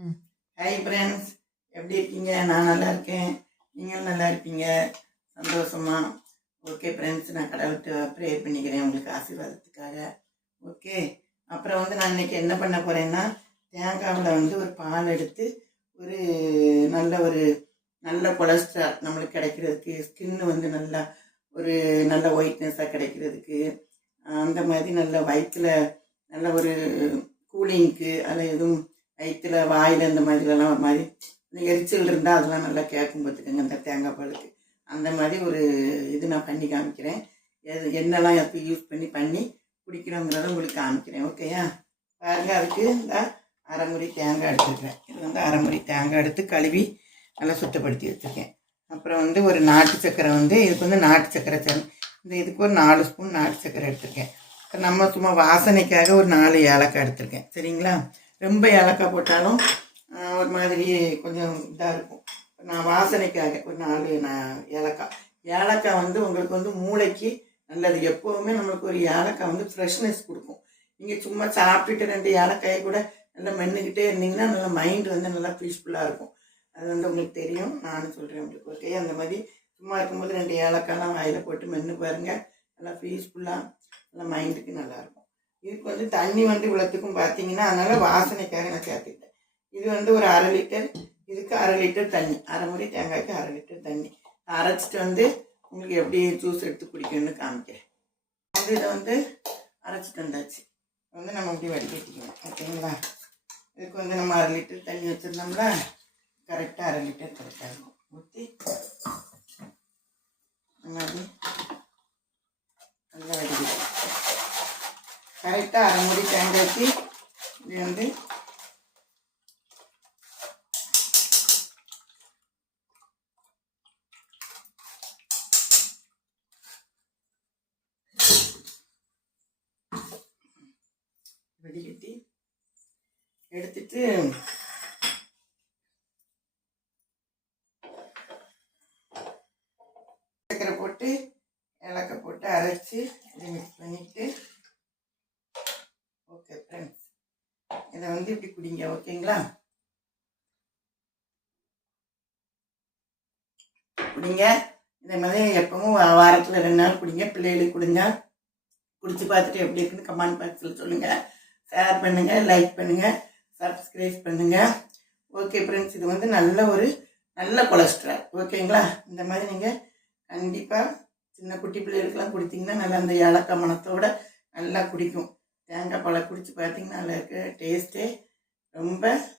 ம். Hi friends, எப்படி இருக்கீங்க? நான் நல்லா இருக்கேன். நீங்களும் நல்லா இருப்பீங்க சந்தோஷமா. ஓகே ஃப்ரெண்ட்ஸ், நான் கடவுள்கிட்ட ப்ரே பண்ணிக்கிறேன் உங்களுக்கு ஆசீர்வாதத்துக்காக. ஓகே. அப்புறம் நான் இன்னைக்கு என்ன பண்ண போகிறேன்னா, தேங்காவில் ஒரு பால் எடுத்து ஒரு ஒரு நல்ல கொலஸ்ட்ரால் நம்மளுக்கு கிடைக்கிறதுக்கு, ஸ்கின்னு நல்லா ஒரு நல்ல ஒயிட்னஸாக கிடைக்கிறதுக்கு, அந்த மாதிரி நல்ல வயிற்றில் நல்ல ஒரு கூலிங்க்கு, அதில் எதுவும் வயிற்றுல வாயில் இந்த மாதிரிலாம் ஒரு மாதிரி எரிச்சல் இருந்தால் அதெல்லாம் நல்லா கேட்கும் பார்த்துக்கோங்க இந்த தேங்காய் பாலுக்கு. அந்த மாதிரி ஒரு இது நான் பண்ணி காமிக்கிறேன். என்னெல்லாம் எப்போ யூஸ் பண்ணி குடிக்கிறோங்கிறத உங்களுக்கு காமிக்கிறேன். ஓகேயா? பாருங்கள், அதுக்கு இந்த அரைமுறி தேங்காய் எடுத்துருக்கேன். இது அரைமுறி தேங்காய் எடுத்து கழுவி நல்லா சுத்தப்படுத்தி வச்சுருக்கேன். அப்புறம் ஒரு நாட்டு சக்கரை இதுக்கு நாட்டு சக்கரை இதுக்கு ஒரு 4 ஸ்பூன் நாட்டு சக்கரை எடுத்திருக்கேன். நம்ம சும்மா வாசனைக்காக ஒரு 4 ஏலக்காய் எடுத்திருக்கேன். சரிங்களா? ரொம்ப ஏலக்காய் போட்டாலும் ஒரு மாதிரி கொஞ்சம் இதாக இருக்கும். நான் வாசனைக்காக ஒரு 4 ஏலக்காய் உங்களுக்கு மூளைக்கு நல்லது. எப்போவுமே நம்மளுக்கு ஒரு ஏலக்காய் ஃப்ரெஷ்னஸ் கொடுக்கும். நீங்கள் சும்மா சாப்பிட்டுட்டு 2 ஏலக்காயை கூட நல்லா மென்னுக்கிட்டே இருந்தீங்கன்னா நல்லா மைண்டு நல்லா பீஸ்ஃபுல்லாக இருக்கும். அது உங்களுக்கு தெரியும், நானும் சொல்கிறேன் உங்களுக்கு. ஓகே? அந்த மாதிரி சும்மா இருக்கும்போது 2 ஏலக்காய்லாம் வாயில் போட்டு மென்று பாருங்கள். நல்லா பீஸ்ஃபுல்லாக நல்லா மைண்டுக்கு நல்லாயிருக்கும். இதுக்கு தண்ணி இவ்வளோத்துக்கும் பார்த்தீங்கன்னா, அதனால் வாசனைக்காக நான் சேர்த்துக்கிட்டேன். இது ஒரு 1/2 லிட்டர், இதுக்கு 1/2 லிட்டர் தண்ணி. அரைமுறி தேங்காய்க்கு 1/2 லிட்டர் தண்ணி அரைச்சிட்டு உங்களுக்கு எப்படி ஜூஸ் எடுத்து குடிக்கணும்னு காமிக்கிறேன். இதை அரைச்சிட்டு வந்தாச்சு. நம்ம இப்படி வடிகட்டிக்கணும். ஓகேங்களா? இதுக்கு நம்ம 1/2 லிட்டர் தண்ணி வச்சுருந்தோம்னா கரெக்டாக 1/2 லிட்டர் கரெக்டாக இருக்கும். ஊற்றி மாதிரி நல்லா வடிகட்டி கரெக்டாக அரைமுடி தேங்காய்க்கு இது வடிகட்டி எடுத்துட்டு சக்கரை போட்டு ஏலக்காய் போட்டு அரைச்சி இதை மிக்ஸ் பண்ணிட்டு, ஓகே ஃப்ரெண்ட்ஸ், இதை இப்படி குடிங்க. ஓகேங்களா? குடிங்க. இதே மாதிரி எப்பவும் வாரத்தில் 2 நாள் குடிங்க. பிள்ளைகளுக்கு குடிங்க. குடிச்சு பார்த்துட்டு எப்படி இருக்குன்னு கமெண்ட் பாக்ஸில் சொல்லுங்கள். ஷேர் பண்ணுங்கள், லைக் பண்ணுங்கள், சப்ஸ்கிரைப் பண்ணுங்கள். ஓகே ஃப்ரெண்ட்ஸ், இது நல்ல கொலஸ்ட்ரால். ஓகேங்களா? இந்த மாதிரி நீங்கள் கண்டிப்பாக சின்ன குட்டி பிள்ளைகளுக்கெல்லாம் குடித்தீங்கன்னா நல்லா அந்த ஏலக்காய் மணத்தோடு நல்லா குடிக்கும். தேங்காய் பாலை குடிச்சு பார்த்தீங்கன்னா நல்லா இருக்க டேஸ்ட்டே ரொம்ப